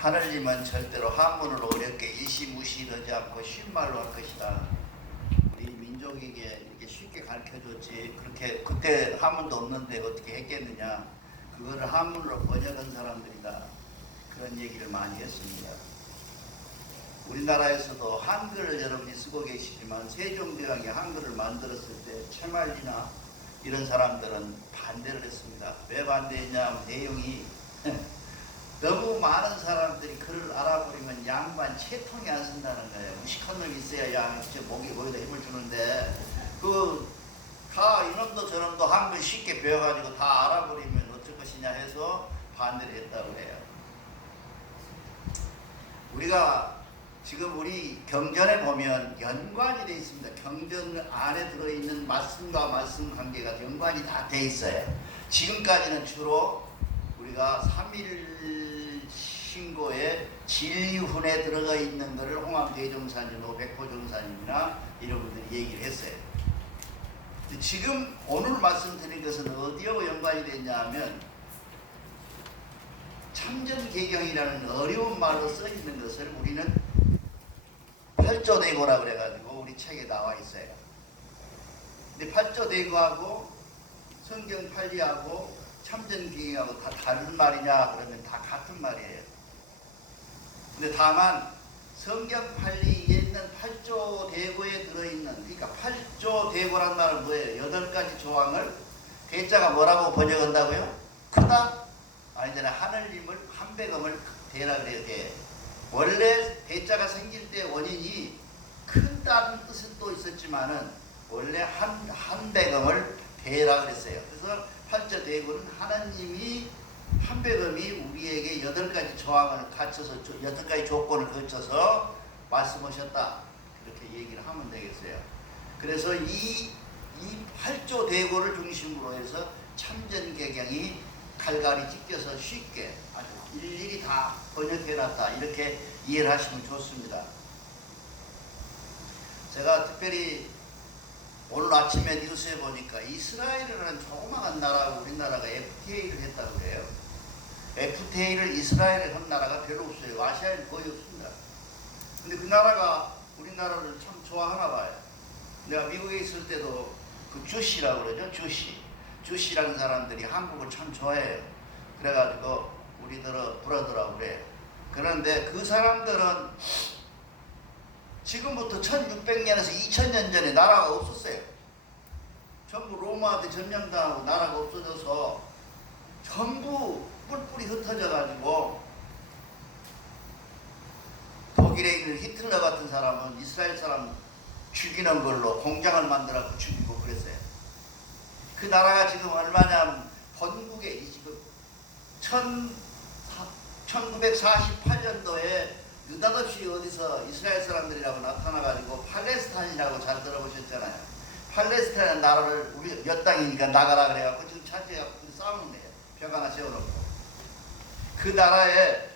하느님은 절대로 한문을 어렵게 일시무시하지 않고 쉬운 말로 할 것이다. 우리 민족에게 이렇게 쉽게 가르쳐줬지. 그렇게 그때 한문도 없는데 어떻게 했겠느냐. 그거를 한문으로 번역한 사람들이다. 그런 얘기를 많이 했습니다. 우리나라에서도 한글을 여러분이 쓰고 계시지만 세종대왕이 한글을 만들었을 때 채말리나 이런 사람들은 반대를 했습니다. 왜 반대했냐면 내용이 너무 많은 사람들이 글을 알아버리면 양반 채통이 안 쓴다는 거예요. 무식한 놈이 있어야 양 목에 거기다 힘을 주는데 다 이놈도 저놈도 한글 쉽게 배워가지고 다 알아버리면 어쩔 것이냐 해서 반대를 했다고 해요. 우리가 지금 우리 경전에 보면 연관이 되어 있습니다. 경전 안에 들어있는 말씀과 말씀 관계가 연관이 다 되어 있어요. 지금까지는 주로 우리가 3일 신고에 진리훈에 들어가 있는 것을 홍암대종사님이나 백호종사님이나 이런 분들이 얘기를 했어요. 지금 오늘 말씀드린 것은 어디와 연관이 되냐 하면 참전개경이라는 어려운 말로 써 있는 것을 우리는 팔조대고라 그래가지고 우리 책에 나와 있어요. 근데 팔조대고하고 성경팔리하고 참전개경하고 다 다른 말이냐 그러면 다 같은 말이에요. 근데 다만 성경팔리에 있는 팔조대고에 들어있는, 그러니까 팔조대고란 말은 뭐예요? 8가지 조항을 대자가 뭐라고 번역한다고요? 크다? 아니잖아. 하늘님을 한백음을 대라 그래야 돼. 원래 대자가 생길 때 원인이 큰다는 뜻은 또 있었지만은 원래 한백음을 대라 그랬어요. 그래서 팔조대고는 하나님이 한백음이 우리에게 8가지 조항을 갖춰서 8가지 조건을 거쳐서 말씀하셨다. 이렇게 얘기를 하면 되겠어요. 그래서 이 팔조대고를 중심으로 해서 참전개경이 갈갈이 찢겨서 쉽게 아주 일일이 다 번역해놨다. 이렇게 이해를 하시면 좋습니다. 제가 특별히 오늘 아침에 뉴스에 보니까 이스라엘이라는 조그마한 나라, 우리나라가 FTA를 했다고 그래요. FTA를 이스라엘에 한 나라가 별로 없어요. 아시아에는 거의 없습니다. 근데 그 나라가 우리나라를 참 좋아하나 봐요. 내가 미국에 있을 때도 그 주시라고 그러죠. 주시라는 사람들이 한국을 참 좋아해요. 그래가지고 우리들은 브라더라고 그래. 그런데 그 사람들은 지금부터 1600년에서 2000년 전에 나라가 없었어요. 전부 로마한테 점령당하고 나라가 없어져서 전부 뿔뿔이 흩어져 가지고 독일에 있는 히틀러 같은 사람은 이스라엘 사람 죽이는 걸로 공장을 만들어 죽이고 그랬어요. 그 나라가 지금 얼마냐, 본국에 지금 1948년도에 느닷없이 어디서 이스라엘 사람들이라고 나타나가지고 팔레스타인이라고 잘 들어보셨잖아요. 팔레스타인 나라를 우리 몇 땅이니까 나가라 그래갖고 지금 차지해갖고 싸우는 거예요. 벽 하나 세워놓고. 그 나라의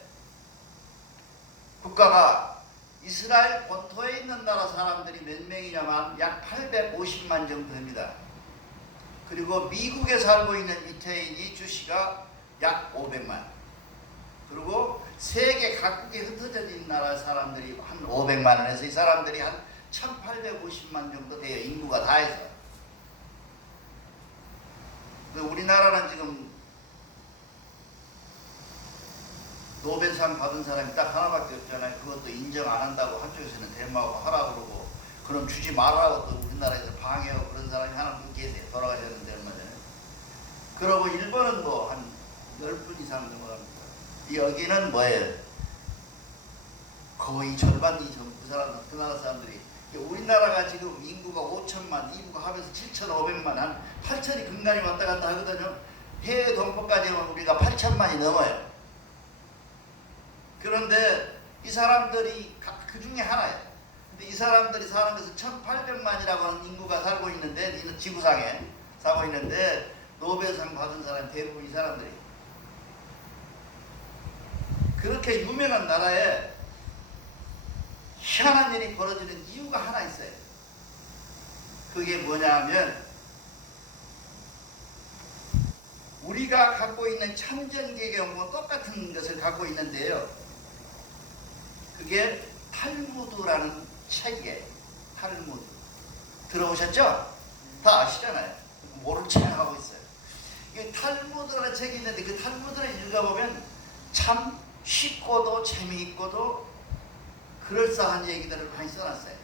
국가가 이스라엘 본토에 있는 나라 사람들이 몇 명이냐면 약 850만 정도 됩니다. 그리고 미국에 살고 있는 유태인이 주시가 약 500만. 그리고 세계 각국에 흩어져 있는 나라 사람들이 한 500만 원에서 이 사람들이 한 1850만 정도 돼요. 인구가 다 해서. 우리나라는 지금 노벨상 받은 사람이 딱 하나밖에 없잖아요. 그것도 인정 안 한다고 한쪽에서는 대마하고 하라고 그러고, 그럼 주지 말라고 또 우리나라에서 방해하고 그런 사람이 하나 분 계세요. 돌아가셨는데 얼마 전에. 그러고 일본은 뭐 한 10분 이상 넘어갑니다. 여기는 뭐예요? 거의 절반이 그 나라 사람들이. 우리나라가 지금 인구가 5천만, 인구가 하면서 7,500만, 한 8천이 근간이 왔다 갔다 하거든요. 해외 동포까지 하면 우리가 8천만이 넘어요. 그런데 이 사람들이 그 중에 하나예요. 근데 이 사람들이 사는 것은 1,800만이라고 하는 인구가 살고 있는데, 이 지구상에 살고 있는데, 노벨상 받은 사람 대부분 이 사람들이. 그렇게 유명한 나라에 희한한 일이 벌어지는 이유가 하나 있어요. 그게 뭐냐 하면 우리가 갖고 있는 참전개경과 똑같은 것을 갖고 있는데요. 그게 탈무드라는 책이에요. 탈무드. 들어오셨죠? 다 아시잖아요. 모른 척 하고 있어요. 이 탈무드라는 책이 있는데 그 탈무드를 읽어보면 참 쉽고도 재미있고도 그럴싸한 얘기들을 많이 써놨어요.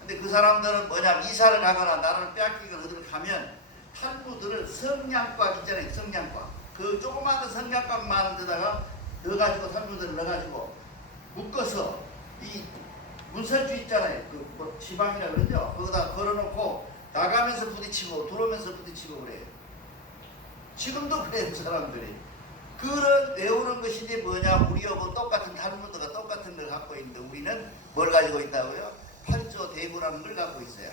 근데 그 사람들은 뭐냐면 이사를 가거나 나라를 빼앗기거나 어디를 가면 탈무드를 성냥곽 있잖아요. 성냥곽. 그 조그마한 성냥곽 많은 데다가 넣어가지고 탈무드를 넣어가지고 묶어서 이 문설주 있잖아요. 그 뭐 지방이라 그러죠. 거기다 걸어놓고 나가면서 부딪히고 들어오면서 부딪히고 그래요. 지금도 그래요. 그 사람들이. 그런 외우는 것인데 뭐냐, 우리하고 똑같은 탈무드가 똑같은 걸 갖고 있는데 우리는 뭘 가지고 있다고요? 팔조대부라는 걸 갖고 있어요.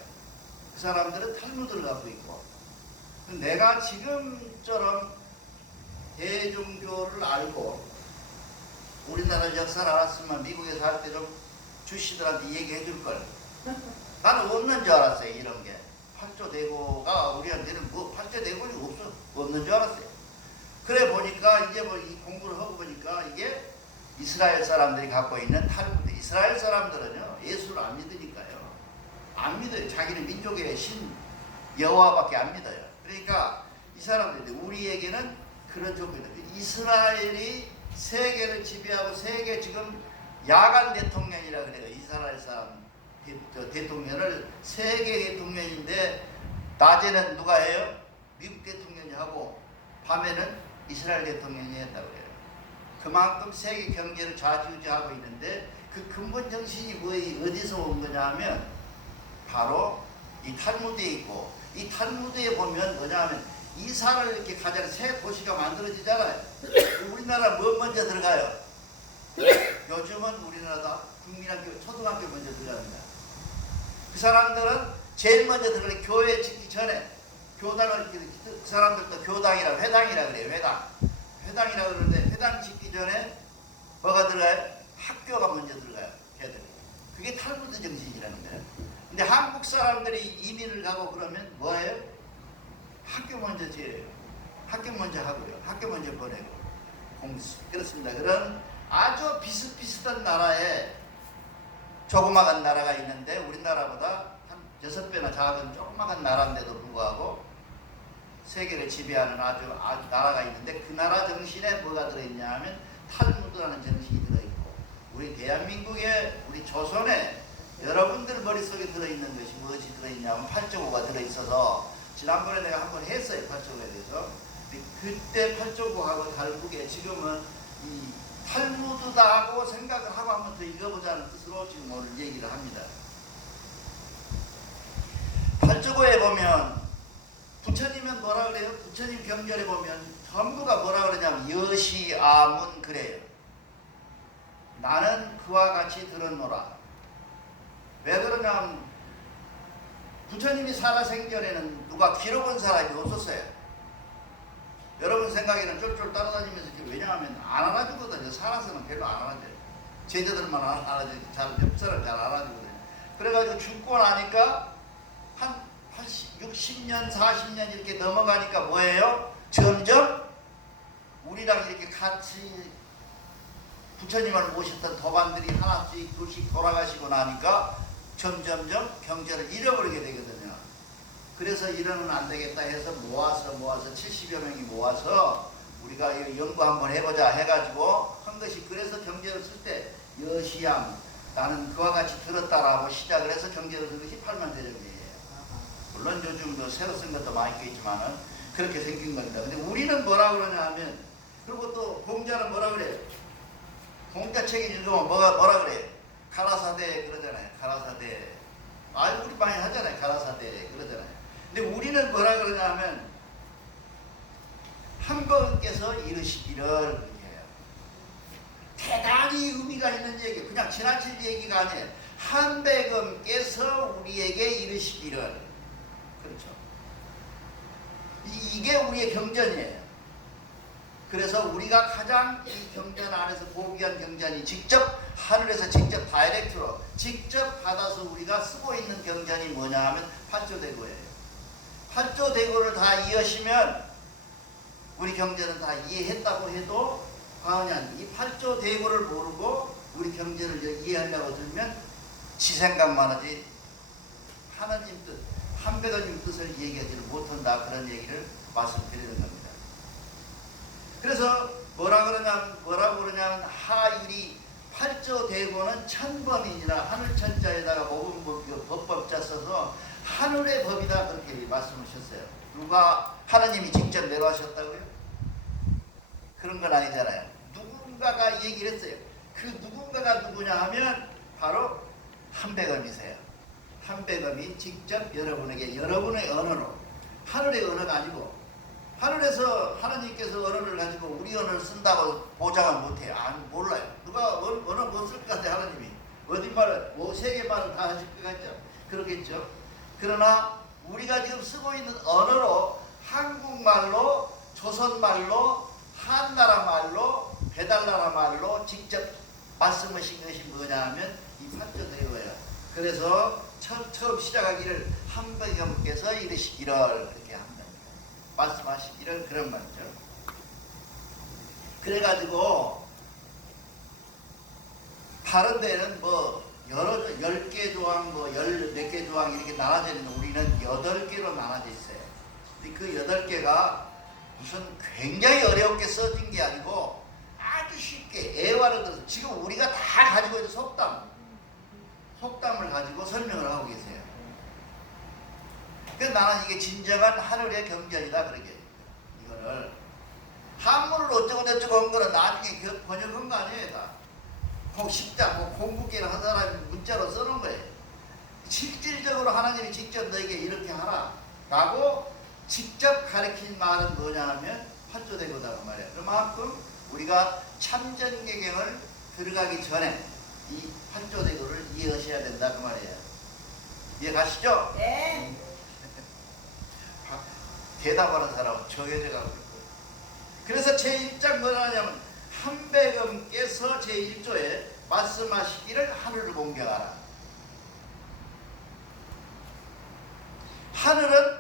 그 사람들은 탈무드를 갖고 있고, 내가 지금처럼 대종교를 알고 우리나라 역사를 알았으면 미국에 살 때 좀 주씨들한테 얘기해 줄 걸. 나는 없는 줄 알았어요. 이런 게 팔조대고가 우리한테는 뭐 팔조대고가 없어, 없는 줄 알았어요. 그래 보니까 이제 뭐 이 공부를 하고 보니까 이게 이스라엘 사람들이 갖고 있는 탈무드. 이스라엘 사람들은요 예수를 안 믿으니까요. 안 믿어요. 자기는 민족의 신 여호와밖에 안 믿어요. 그러니까 이 사람들이 우리에게는 그런 조건이 있어요. 이스라엘이 세계를 지배하고 세계 지금 야간 대통령이라 그래요. 이스라엘 사람 대통령을 세계 대통령인데 낮에는 누가 해요? 미국 대통령이 하고 밤에는 이스라엘 대통령이 한다고 그래요. 그만큼 세계 경제를 좌지우지하고 있는데 그 근본 정신이 어디서 온 거냐 하면 바로 이 탈무드에 있고, 이 탈무드에 보면 뭐냐 하면 이사를 이렇게 가장 새 도시가 만들어지잖아요. 우리나라 뭐 먼저 들어가요? 요즘은 우리나라다 국민학교 초등학교 먼저 들어갑니다. 그 사람들은 제일 먼저 들어가는 교회 짓기 전에 교당을, 그 사람들도 교당이라 회당이라 그래요. 회당이라 그러는데 회당 짓기 전에 뭐가 들어가요? 학교가 먼저 들어가요. 걔들이. 그게 탈무드 정신이라는 거예요. 근데 한국 사람들이 이민을 가고 그러면 뭐예요? 학교 먼저 지어요. 학교 먼저 하고요. 학교 먼저 보내고. 그렇습니다. 그런 아주 비슷비슷한 나라에 조그마한 나라가 있는데 우리나라보다 한 6배나 작은 조그마한 나라인데도 불구하고 세계를 지배하는 아주 나라가 있는데 그 나라 정신에 뭐가 들어있냐 하면 탈무드라는 정신이 들어있고, 우리 대한민국에 우리 조선에 여러분들 머릿속에 들어있는 것이 무엇이 들어있냐면 팔조고가 들어있어서 지난번에 내가 한번 했어요. 팔조고에 대해서. 그때 팔조고하고 다르게 지금은 이 탈무드다고 생각을 하고 한번 더 읽어보자는 뜻으로 지금 오늘 얘기를 합니다. 팔조고에 보면 부처님은 뭐라 그래요? 부처님 경전에 보면 전부가 뭐라 그러냐면 여시아문 그래요. 나는 그와 같이 들었노라. 왜 그러냐면 부처님이 살아생전에는 누가 길어본 사람이 없었어요. 여러분 생각에는 쫄쫄 따라다니면서, 왜냐하면 안 알아주거든요. 살아서는 별로 안 알아줘요. 제자들만 알아주지, 옆 사람 잘 알아주거든요. 그래가지고 죽고 나니까 한 60년, 40년 이렇게 넘어가니까 뭐예요? 점점 우리랑 이렇게 같이 부처님을 모셨던 도반들이 하나씩 둘씩 돌아가시고 나니까 점점점 경전을 잃어버리게 되거든요. 그래서 이러면 안 되겠다 해서 모아서 70여 명이 모아서 우리가 연구 한번 해보자 해가지고 한 것이, 그래서 경전을 쓸 때 여시양 나는 그와 같이 들었다라고 시작을 해서 경전을 쓴 것이 팔만대정이에요. 물론 요즘도 새로 쓴 것도 많이 있겠지만은 그렇게 생긴 겁니다. 근데 우리는 뭐라 그러냐 하면, 그리고 또 공자는 뭐라 그래요? 공자 책을 읽으면 뭐라 그래요? 가라사대 그러잖아요. 가라사대. 우리 많이 하잖아요. 가라사대 그러잖아요. 근데 우리는 뭐라 그러냐 하면 한번께서 이르시기를 그렇게 해요. 대단히 의미가 있는 얘기, 그냥 지나칠 얘기가 아니에요. 한백음께서 우리에게 이르시기를. 그렇죠. 이게 우리의 경전이에요. 그래서 우리가 가장 이 경전 안에서 보기한 경전이 직접 하늘에서 직접 다이렉트로 직접 받아서 우리가 쓰고 있는 경전이 뭐냐 하면 팔조대고예요. 팔조대고를 다 이해하시면 우리 경전은 다 이해했다고 해도 과언이 아닙니다. 이 팔조대고를 모르고 우리 경전을 이해하려고 들면 지 생각만 하지 하나님 뜻, 한백원님 뜻을 얘기하지를 못한다. 그런 얘기를 말씀드리는 겁니다. 그래서 뭐라고 그러냐면 하율이 팔조되고는 천범이니라. 하늘천자에다가 모분법이고 법법자 써서 하늘의 법이다 그렇게 말씀하셨어요. 누가 하나님이 직접 내려하셨다고요? 그런 건 아니잖아요. 누군가가 얘기를 했어요. 그 누군가가 누구냐 하면 바로 한백엄이세요. 한백엄이 직접 여러분에게 여러분의 언어로, 하늘의 언어가 아니고, 하늘에서 하나님께서 언어를 가지고 우리 언어를 쓴다고 보장은 못해요. 몰라요. 누가 언어 못 쓸 것 같아요. 하나님이 어디 말을 뭐 세계 말을 다 하실 것 같죠. 그러겠죠. 그러나 우리가 지금 쓰고 있는 언어로 한국말로, 조선말로, 한나라 말로, 배달나라 말로 직접 말씀하신 것이 뭐냐 하면 이 판조대로예요. 그래서 처음 시작하기를 한백엄께서 이르시기를 그렇게 합니다. 말씀하시기를 그런 말이죠. 그래가지고 다른 데는 뭐 여러 10개 조항, 뭐 14개 조항 이렇게 나눠져 있는데 우리는 8개로 나눠져 있어요. 근데 그 8개가 무슨 굉장히 어렵게 써진 게 아니고 아주 쉽게 애화를 들어서 지금 우리가 다 가지고 있는 속담을 가지고 설명을 하고 계세요. 그래서 나는 이게 진정한 하늘의 경전이다 그러게. 이거를 한문을 어쩌고 저쩌고 한 거는 나중에 번역한 거 아니에요. 다 십자, 공국기를 한 사람이 문자로 써놓은 거예요. 실질적으로 하나님이 직접 너에게 이렇게 하라 라고 직접 가르친 말은 뭐냐 하면 판조대고다고 말이에요. 그만큼 우리가 참전개경을 들어가기 전에 이 판조대고를 이해하셔야 된다 그 말이에요. 이해 가시죠? 네. 대답하는 사람은 저여자가 그럴 거예요. 그래서 제1장 뭐냐면 한백엄께서 제1조에 말씀하시기를 하늘을 공경하라. 하늘은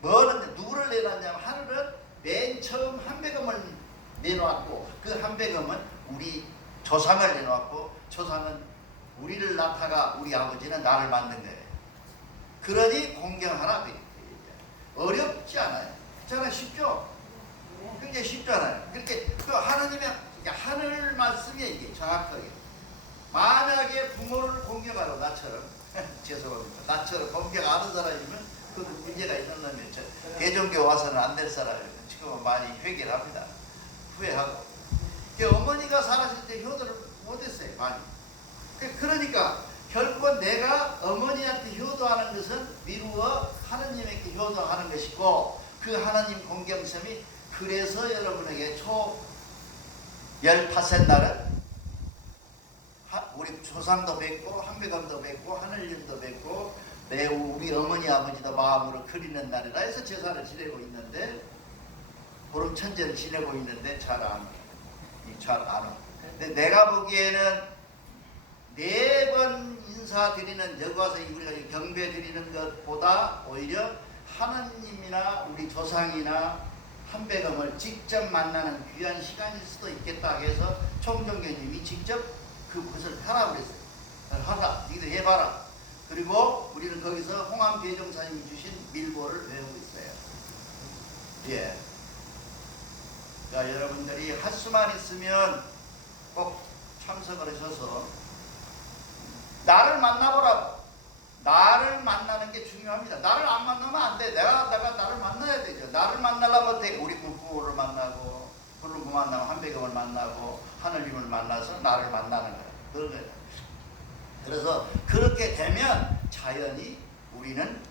뭐는 누구를 내놨냐면 하늘은 맨 처음 한백엄을 내놓았고 그 한백엄은 우리 조상을 내놓았고 조상은 우리를 낳다가 우리 아버지는 나를 만든 거예요. 그러니 공경하라. 어렵지 않아요. 저는 쉽죠? 굉장히 쉽잖아요. 그렇게 그 하느님의 하늘 말씀이에요. 이게 정확하게. 만약에 부모를 공경하러 나처럼 죄송합니다. 나처럼 공경하는 사람이면 그것도 문제가 있는 놈이에요. 대종교 와서는 안 될 사람이면 지금은 많이 회개를 합니다. 후회하고. 어머니가 살았을 때 효도를 못했어요. 많이. 그러니까 결국은 내가 어머니한테 효도하는 것은 미루어 하느님에게 효도하는 것이고 그 하나님 공경심이 그래서 여러분에게 초 18세 날은 우리 조상도 뵙고 한백엄도 뵙고 하늘님도 뵙고 매우 우리 어머니 아버지도 마음으로 그리는 날이라 해서 제사를 지내고 있는데 보름 천재를 지내고 있는데 잘 안 와. 근데 내가 보기에는 4번 인사드리는 여기 와서 우리가 경배 드리는 것보다 오히려 하나님이나 우리 조상이나 한백엄을 직접 만나는 귀한 시간일 수도 있겠다 해서 총정교님이 직접 그것을 하라고 그랬어요. 하라, 니들 해봐라. 그리고 우리는 거기서 홍암 대종사님이 주신 밀보를 배우고 있어요. 예. 자, 여러분들이 할 수만 있으면 꼭 참석을 하셔서 나를 만나보라고. 나를 만나는 게 중요합니다. 나를 안 만나면 안 돼. 내가 나를 만나야 되죠. 나를 만나려면 우리 부모를 만나고, 부르고 만나고, 한백엄을 만나고, 하늘님을 만나서 나를 만나는 거예요. 그런 거예요. 그래서 그렇게 되면 자연히 우리는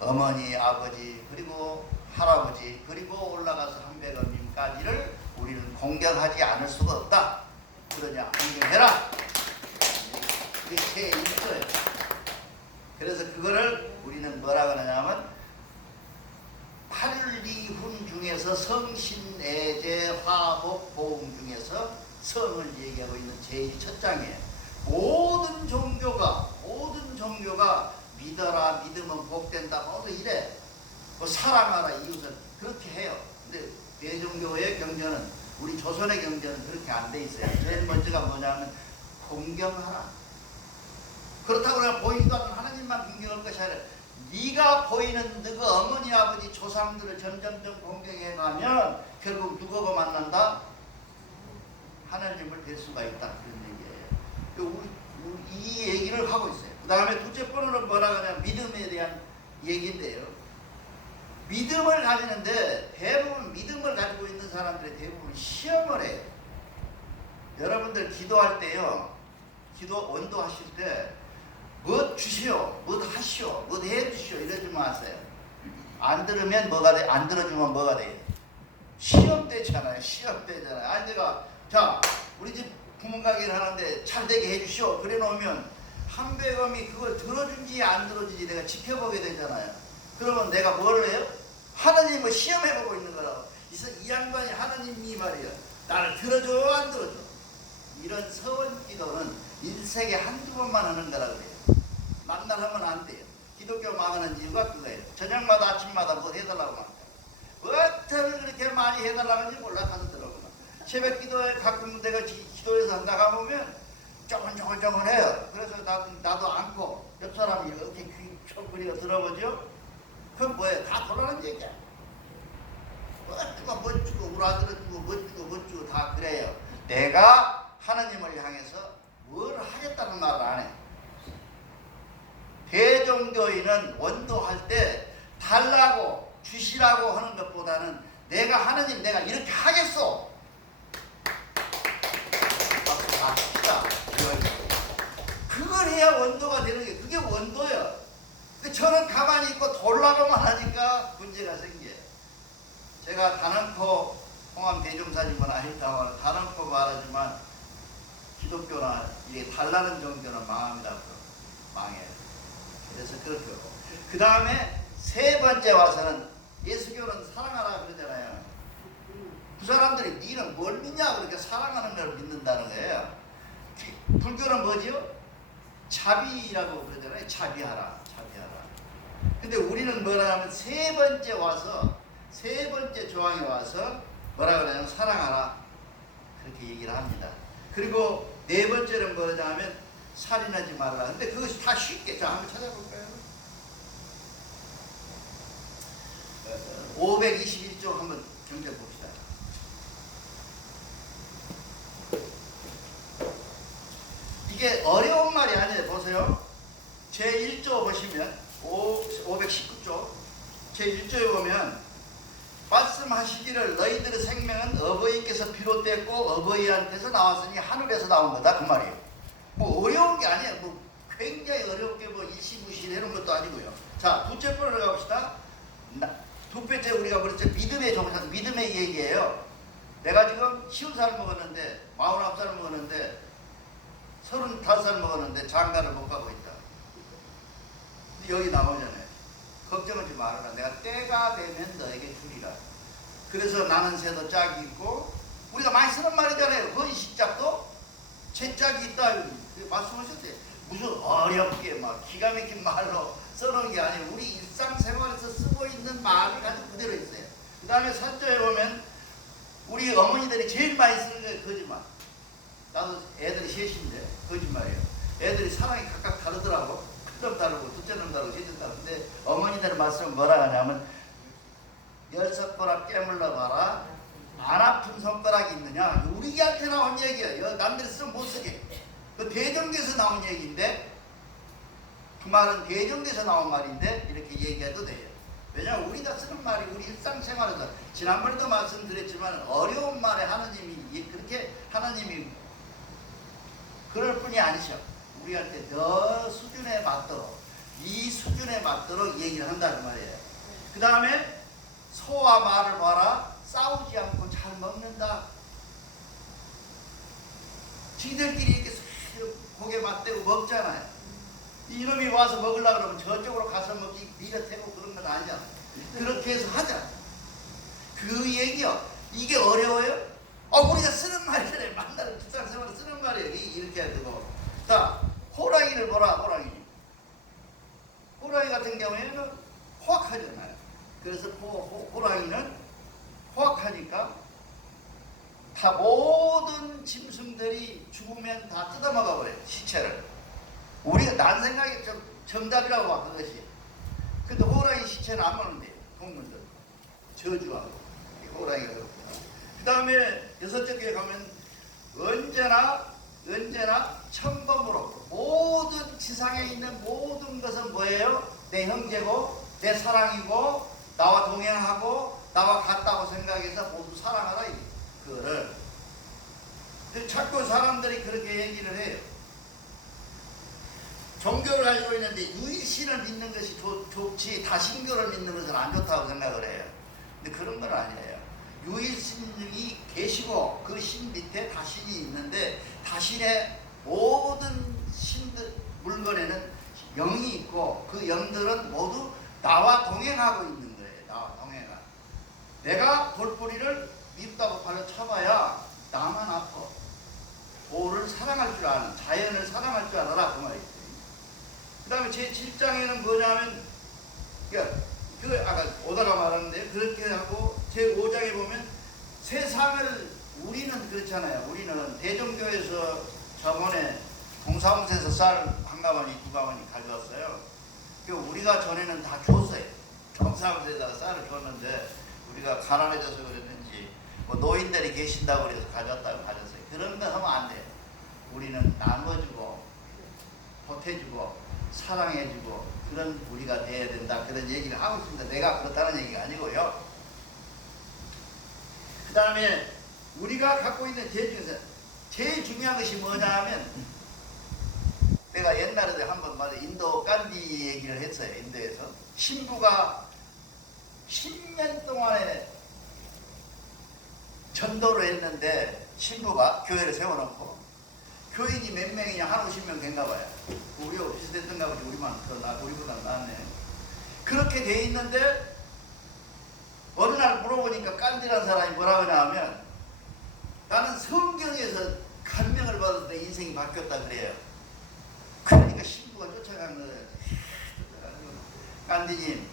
어머니, 아버지, 그리고 할아버지, 그리고 올라가서 한백엄님까지를 우리는 공경하지 않을 수가 없다. 그러냐? 공경해라. 그게 제 1조예요. 그래서 그거를 우리는 뭐라고 하냐면 8리훈 중에서 성신애제 화복 보응 중에서 성을 얘기하고 있는 제1첫장이에요. 모든 종교가 믿어라, 믿으면 복된다, 모두 이래. 사랑하라, 이웃을 그렇게 해요. 근데 대종교의 경전은, 우리 조선의 경전은 그렇게 안 돼 있어요. 제일 먼저가 뭐냐면 공경하라. 그렇다고 그냥 보이지도 않는 하나님만 공경할 것이 아니라 네가 보이는 너가 어머니 아버지 조상들을 점점점 공경해 가면 결국 누구가 만난다? 하나님을 뵐 수가 있다. 그런 얘기예요. 이 얘기를 하고 있어요. 그 다음에 둘째 번호는 뭐라 하냐면 믿음에 대한 얘기인데요. 믿음을 가지는데 대부분 믿음을 가지고 있는 사람들이 대부분 시험을 해요. 여러분들 기도할 때요. 기도 원도하실 때 뭐 주시오, 뭐 하시오, 뭐 해주시오 이러지 마세요. 안 들으면 뭐가 돼? 안 들어주면 뭐가 돼요? 시험 때잖아요. 시험 때잖아요. 아니 내가 자 우리 집 부문 가게를 하는데 잘 되게 해주시오. 그래 놓으면 한배검이 그걸 들어준지 안 들어준지 내가 지켜보게 되잖아요. 그러면 내가 뭘 해요? 하나님을 시험해보고 있는 거라고. 그래서 이 양반이 하나님이 말이에요. 나를 들어줘 안 들어줘. 이런 서원 기도는 일생에 한두 번만 하는 거라 그래요. 만날 하면 안 돼요. 기독교 망하는 이유가 그거예요. 저녁마다 아침마다 뭐 해달라고 합니다. 어떻게 그렇게 많이 해달라는지 몰라 하더라고요. 새벽 기도에 가끔 내가 기도해서 나가보면 쪼글쪼글쪼글해요. 그래서 나도 않고 옆 사람이 이렇게 귀 촉그리고 들어보죠. 그건 뭐예요? 다 돌아가는 얘기야. 뭐 주고 우리 아들은 주고 뭐 주고 다 그래요. 내가 하나님을 향해서 뭘 하겠다는 말을 안 해. 대종교인은 원도할 때 달라고 주시라고 하는 것보다는 내가 하나님 내가 이렇게 하겠어. 그걸 해야 원도가 되는 게 그게 원도야. 저는 가만히 있고 돌라고만 하니까 문제가 생겨요. 제가 단언코 홍암 대종사님은 아니다만 단언코 말하지만 기독교나 이게 달라는 종교는 망합니다. 망해요. 그래서 그렇게 하고 그 다음에 세 번째 와서는 예수교는 사랑하라 그러잖아요. 그 사람들이 니는 뭘 믿냐 그렇게 사랑하는 걸 믿는다는 거예요. 불교는 뭐지요? 자비라고 그러잖아요. 자비하라. 근데 우리는 뭐라 하면 세 번째 와서 세 번째 조항에 와서 뭐라 그러냐면 사랑하라 그렇게 얘기를 합니다. 그리고 네 번째는 뭐냐 하면 살인하지 말라. 근데 그것이 다 쉽게 자 한번 찾아볼까요? 521조 한번 경제 봅시다. 이게 어려운 말이 아니에요. 보세요. 제1조 보시면 519조 제1조에 보면 말씀하시기를 너희들의 생명은 어버이께서 비롯됐고 어버이한테서 나왔으니 하늘에서 나온 거다 그 말이에요. 뭐 어려운 게 아니에요. 뭐 굉장히 어렵게 뭐 일시무시 이런 것도 아니고요. 자 둘째 번으로 가봅시다. 두 번째 우리가 그랬죠. 믿음의 종상 믿음의 얘기예요. 내가 지금 50살 먹었는데 49살 먹었는데 35살 먹었는데 장가를 못 가고 있다. 여기 나오잖아요. 걱정하지 말아라. 내가 때가 되면 너에게 주리라. 그래서 나는 새도 짝이 있고 우리가 많이 쓰는 말이잖아요. 헌시짝도 제 짝이 있다. 말씀하셨대요. 무슨 어렵게 막 기가 막힌 말로 써놓은 게 아니에요. 우리 일상생활에서 쓰고 있는 말이 가지고 그대로 있어요. 그 다음에 3절에 보면 우리 어머니들이 제일 많이 쓰는 게 거짓말. 나도 애들이 셋인데 거짓말이에요. 애들이 사랑이 각각 다르더라고. 큰놈 다르고 둘째놈 다르고 셋째 다른데 어머니들의 말씀은 뭐라 하냐면 10손가락 깨물러 봐라. 안 아픈 손가락이 있느냐. 우리한테 나온 얘기야. 남들이 쓰면 못 쓰게. 그 대정교에서 나온 얘기인데 그 말은 대정교에서 나온 말인데 이렇게 얘기해도 돼요. 왜냐하면 우리가 쓰는 말이 우리 일상생활에서 지난번에도 말씀드렸지만 어려운 말에 하나님이 그렇게 하나님이 그럴 뿐이 아니셔. 우리한테 너 수준에 맞도록 이 수준에 맞도록 얘기를 한다 그 말이에요. 그 다음에 소와 말을 봐라. 싸우지 않고 잘 먹는다. 지들끼리 이렇게 고개 맞대고 먹잖아요. 이놈이 와서 먹으려고 그러면 저쪽으로 가서 먹지 밀어대고 그런 건 아니잖아. 그렇게 해서 하자. 그 얘기요. 이게 어려워요? 우리가 쓰는 말이잖아요. 만나는 일상생활에 쓰는 말이에요. 이렇게 해야 되고. 자, 호랑이를 보라. 호랑이 같은 경우에는 호악하잖아요. 그래서 호랑이는 호악하니까 다 모든 짐승들이 죽으면 다 뜯어먹어버려요. 시체를. 우리가 난 생각이 좀 정답이라고 봐. 그것이. 근데 호랑이 시체는 안 먹는데요. 동물들 저주하고 호랑이가 그렇구나. 그 다음에 여섯째 교회 가면 언제나 천범으로 모든 지상에 있는 모든 것은 뭐예요? 내 형제고 내 사랑이고 나와 동행하고 나와 같다고 생각해서 모두 사랑하라. 그거를 자꾸 사람들이 그렇게 얘기를 해요. 종교를 가지고 있는데 유일신을 믿는 것이 좋지 다신교를 믿는 것은 안 좋다고 생각을 해요. 근데 그런 건 아니에요. 유일신이 계시고 그 신 밑에 다신이 있는데 다신의 모든 신들 물건에는 영이 있고 그 영들은 모두 나와 동행하고 있는 거예요. 나와 동행하. 내가 돌뿌리를 밉다고 발로 쳐봐야 나만 아파. 도를 사랑할 줄 아는, 자연을 사랑할 줄 알아라 그 말이지. 그 다음에 제 7장에는 뭐냐면 그 아까 오다가 말하는데 그렇게 하고 제 5장에 보면 세상을 우리는 그렇잖아요. 우리는 대종교에서 저번에 동사무소에서 쌀 한 가마니 두 가마니 가져왔어요. 그 우리가 전에는 다 줬어요. 동사무소에다가 쌀을 줬는데 우리가 가난해져서 그랬는지 뭐 노인들이 계신다고 그래서 가져왔다고 가졌어요. 그런 거 하면 안 돼요. 우리는 나눠주고 보태주고 사랑해주고 그런 우리가 돼야 된다. 그런 얘기를 하고 있습니다. 내가 그렇다는 얘기가 아니고요. 그 다음에 우리가 갖고 있는 죄 중에서 제일 중요한 것이 뭐냐 하면 내가 옛날에도 한번 말해 인도 간디 얘기를 했어요. 인도에서 신부가 10년 동안에 전도를 했는데 신부가 교회를 세워놓고 교인이 몇 명이냐 한 50명 된가 봐요. 우리하고 비슷했던가 보지. 우리보다 낫네. 그렇게 돼 있는데 어느 날 물어보니까 깐디라는 사람이 뭐라고 하냐면 나는 성경에서 감명을 받아서 내 인생이 바뀌었다 그래요. 그러니까 신부가 쫓아간 거예요. 깐디님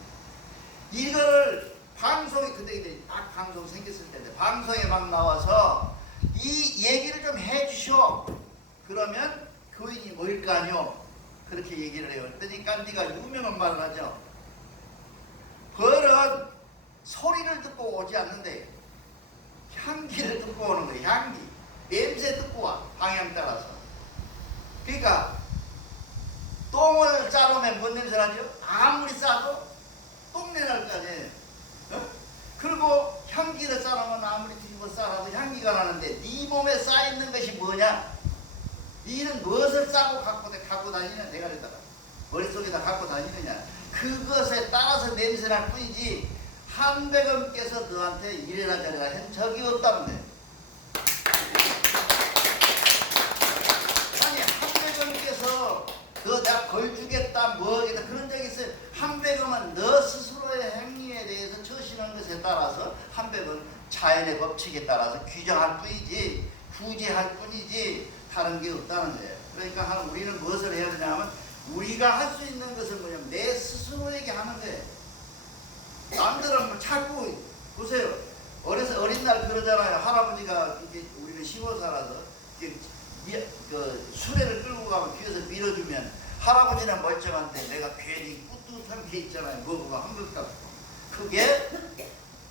이거를 방송에 그때 딱 방송 생겼을 때인데 방송에 막 나와서 이 얘기를 좀 해주쇼. 그러면 교인이 모일 거 아니오. 그렇게 얘기를 해요. 그랬더니 깐디가 유명한 말을 하죠. 벌은 소리를 듣고 오지 않는데 향기를 듣고 오는 거예요. 향기. 냄새 듣고 와. 방향 따라서. 그러니까 똥을 싸놓으면 뭔 냄새 나죠? 아무리 싸도 똥내 날 거 아니에요. 어? 그리고 향기를 싸놓으면 아무리 뒤집어 싸놔도 향기가 나는데 네 몸에 쌓여있는 것이 뭐냐? 너는 무엇을 싸고 갖고 다니냐? 대가리다가 머릿속에다 갖고 다니느냐? 그것에 따라서 냄새날 뿐이지 한백원께서 너한테 이래라 저래라 한 적이 없다는 거예요. 아니 한백원께서 너 내가 벌 주겠다 뭐 하겠다 그런 적이 있어요. 한백원은 너 스스로의 행위에 대해서 처신한 것에 따라서 한백원 자연의 법칙에 따라서 규정할 뿐이지 구제할 뿐이지 다른 게 없다는 거예요. 그러니까 우리는 무엇을 해야 되냐면 우리가 할 수 있는 것은 뭐냐면 내 스스로에게 하는 거예요. 남들은 뭐 자꾸 보세요. 어린 날 그러잖아요. 할아버지가 이렇게 우리는 시골 살아서 그 수레를 끌고 가면 뒤에서 밀어주면 할아버지는 멀쩡한데 내가 괜히 뿌듯한 게 있잖아요. 뭐가 한글값.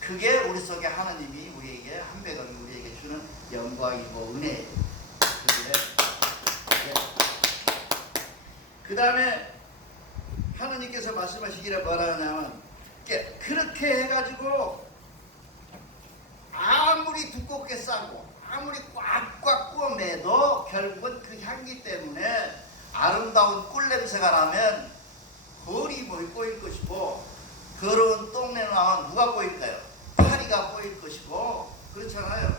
그게 우리 속에 하나님이 우리에게 한백원이 우리에게 주는 영광이고 은혜예요. 그 다음에 하나님께서 말씀하시기를 뭐라 하냐면 그렇게 해가지고 아무리 두껍게 싸고 아무리 꽉꽉 꿰매도 결국은 그 향기 때문에 아름다운 꿀냄새가 나면 벌이 뭘 꼬일 것이고 더러운 똥내 나면 누가 꼬일까요? 파리가 꼬일 것이고 그렇잖아요.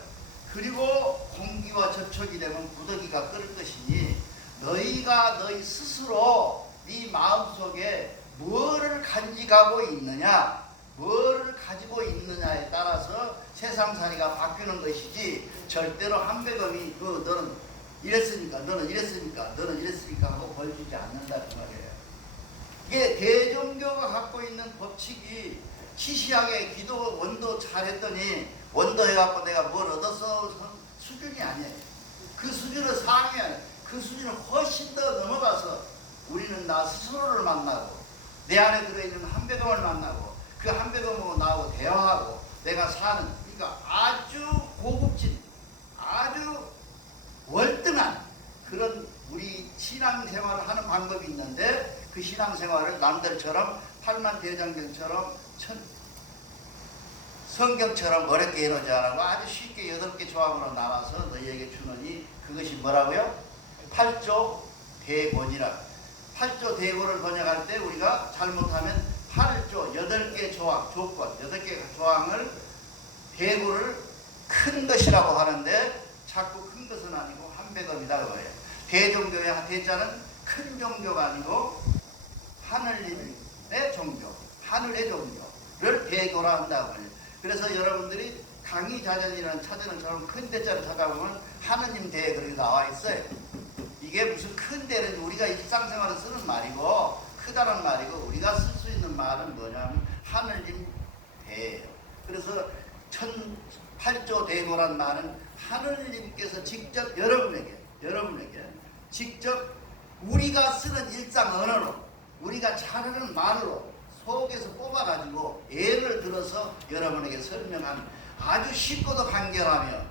그리고 공기와 접촉이 되면 구더기가 끓을 것이니 너희가 너희 스스로 네 마음속에 뭐를 간직하고 있느냐 뭐를 가지고 있느냐에 따라서 세상살이가 바뀌는 것이지 절대로 한백원이 너는 이랬으니까 너는 이랬으니까 너는 이랬으니까 하고 벌주지 않는다는 말이에요. 이게 대종교가 갖고 있는 법칙이 시시하게 기도 원도 잘했더니 원도 해갖고 내가 뭘 얻었어 수준이 아니에요. 그 수준을 상회하는, 그 수준을 훨씬 더 넘어가서 우리는 나 스스로를 만나고 내 안에 들어있는 한배검을 만나고 그 한배검하고 나하고 대화하고 내가 사는, 그러니까 아주 고급진, 아주 월등한 그런 우리 신앙생활을 하는 방법이 있는데, 그 신앙생활을 남들처럼 팔만대장경처럼 성경처럼 어렵게 해놓지 않고 아주 쉽게 8개 조항으로 나눠서 너희에게 주느니, 그것이 뭐라고요? 8조 대본이라. 8조 대본을 번역할 때 우리가 잘못하면 8조 8개 조항, 조건 8개 조항을 대본을 큰 것이라고 하는데, 자꾸 큰 것은 아니고 한배검이다 그거예요. 대종교의 대자는 큰 종교가 아니고 하늘님의 종교, 하늘의 종교를 대교라 한다고 해요. 그래서 여러분들이 강의자전이라는 차전은처럼 큰 대자를 찾아보면 하느님 대 그렇게 나와 있어요. 이게 무슨 큰 대는 우리가 일상생활에 쓰는 말이고 크다는 말이고, 우리가 쓸 수 있는 말은 뭐냐면 하느님 대예요. 그래서 8조 대고란 말은 하느님께서 직접 여러분에게 직접 우리가 쓰는 일상 언어로, 우리가 잘하는 말로 속에서 뽑아가지고 예를 들어서 여러분에게 설명한, 아주 쉽고도 간결하며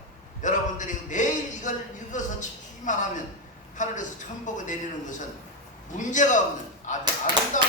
여러분들이 매일 이걸 읽어서 지키기만 하면 하늘에서 천복이 내리는 것은 문제가 없는 아주 아름다운